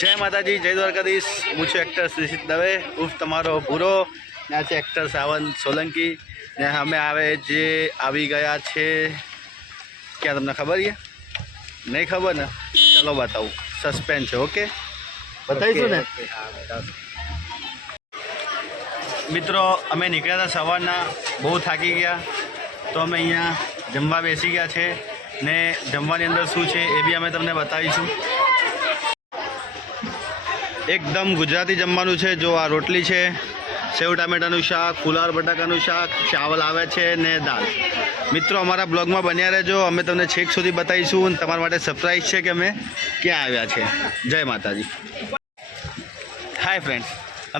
જય માતાજી, જય દ્વારકાધીશ. હું છું એક્ટર શ્રીસિદ્ધ દવે ઉર્ફ તમારો ભૂરો. ને આ છે એક્ટર સાવંત સોલંકી. ને અમે આવી ગયા છે ક્યાં, તમને ખબર છે? નહીં ખબર ને? ચલો બતાવું, સસ્પેન્સ છે. ઓકે, બતાવીશું ને મિત્રો. અમે નીકળ્યા હતા સવારના, બહુ થાકી ગયા, તો અમે અહીંયા જમવા બેસી ગયા છે. ને જમવાની અંદર શું છે એ બી અમે તમને બતાવીશું. એકદમ ગુજરાતી જમવાનું છે. જો આ રોટલી છે, સેવ ટામેટાનું શાક, ફુલાવર બટાકાનું શાક, ચાવલ આવે છે ને દાળ. મિત્રો અમારા બ્લોગમાં બન્યા રહેજો, અમે તમને છેક સુધી બતાવીશું. તમારા માટે સરપ્રાઈઝ છે કે અમે ક્યાં આવ્યા છે. જય માતાજી. હાય ફ્રેન્ડ્સ,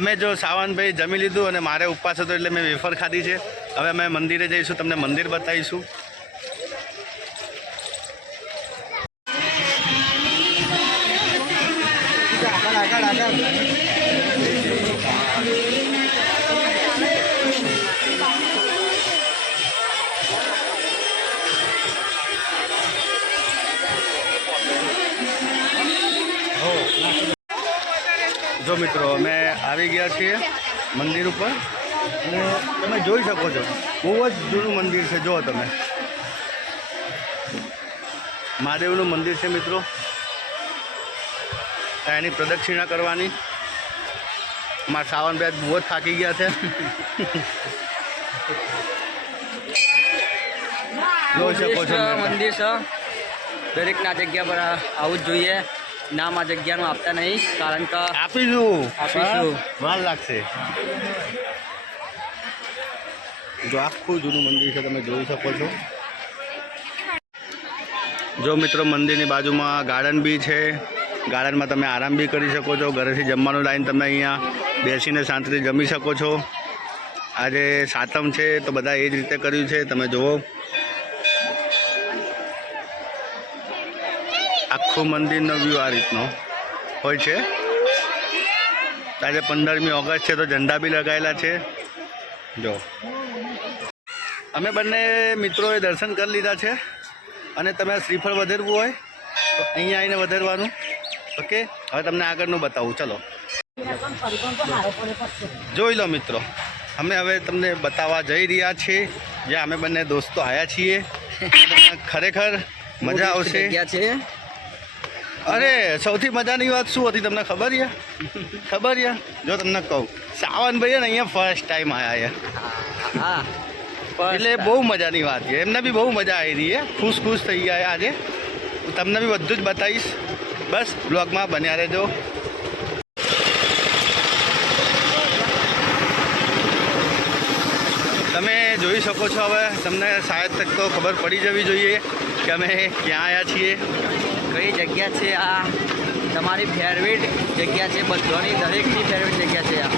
અમે જો સાવંતભાઈ જમી લીધું અને મારે ઉપવાસ હતો એટલે મેં વેફર ખાધી છે. હવે અમે મંદિરે જઈશું, તમને મંદિર બતાવીશું. જો મિત્રો અમે આવી ગયા છીએ મંદિર ઉપર અને તમે જોઈ શકો છો બહુ જ જૂનું મંદિર છે. જો તમે મહાદેવનું મંદિર છે મિત્રો. એની પ્રદક્ષિણા કરવાની. મારા સાવનભાઈ બહુ જ થાકી ગયા છે. જોઈ શકો છો મંદિર છે. દરેકના જગ્યા પર આવું જ જોઈએ. નામ આ જગ્યાનું આપતા નહીં, કારણ કે આપીશું વાર લાગશે. જો આખું જૂનું મંદિર છે, તમે જોઈ શકો છો. જો મિત્રો મંદિરની બાજુમાં ગાર્ડન બી છે. ગાર્ડનમાં તમે આરામ બી કરી શકો છો. ઘરેથી જમવાનું લાવીને તમે અહીંયા બેસીને શાંતિથી જમી શકો છો. આજે સાતમ છે તો બધા એ જ રીતે કર્યું છે. તમે જુઓ આખું મંદિરનો વ્યૂ આ રીતનો હોય છે. આજે 15મી ઓગસ્ટ છે તો ઝંડા બી લગાવેલા છે. જો અમે બંને મિત્રોએ દર્શન કરી લીધા છે અને તમે શ્રીફળ વધારવું હોય તો અહીંયા આવીને વધારવાનું. ઓકે, હવે તમને આગળનું બતાવું. ચલો જોઈ લો મિત્રો, અમે હવે તમને બતાવવા જઈ રહ્યા છીએ જ્યાં અમે બંને દોસ્તો આવ્યા છીએ. ખરેખર મજા આવશે. અરે સૌથી મજાની વાત શું હતી તમને ખબર છે? જો તમને કહું, સાવનભાઈ ને અહીંયા ફર્સ્ટ ટાઈમ આવ્યા છે એટલે બહુ મજાની વાત છે. એમને બી બહુ મજા આવી રહી છે, ખુશ થઈ ગયા આજે. તમને બી બધું જ બતાવીશ, બસ બ્લોગમાં બન્યા રહેજો. તમે જોઈ શકો છો. હવે તમને શાયદ તક તો ખબર પડી જવી જોઈએ કે અમે ક્યાં આવ્યા છીએ, કઈ જગ્યા છે. આ તમારી ફેવરેટ જગ્યા છે, બધાની દરેકની ફેવરેટ જગ્યા છે આ.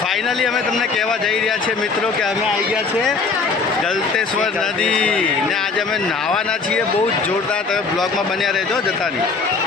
ફાઇનલી અમે તમને કહેવા જઈ રહ્યા છીએ મિત્રો કે અમે આવી ગયા છે ગલતેશ્વર નદી ને આજે અમે નાહવાના છીએ. બહુ જ જોરદાર. તમે બ્લોગમાં બન્યા રહેજો, જતા નહીં.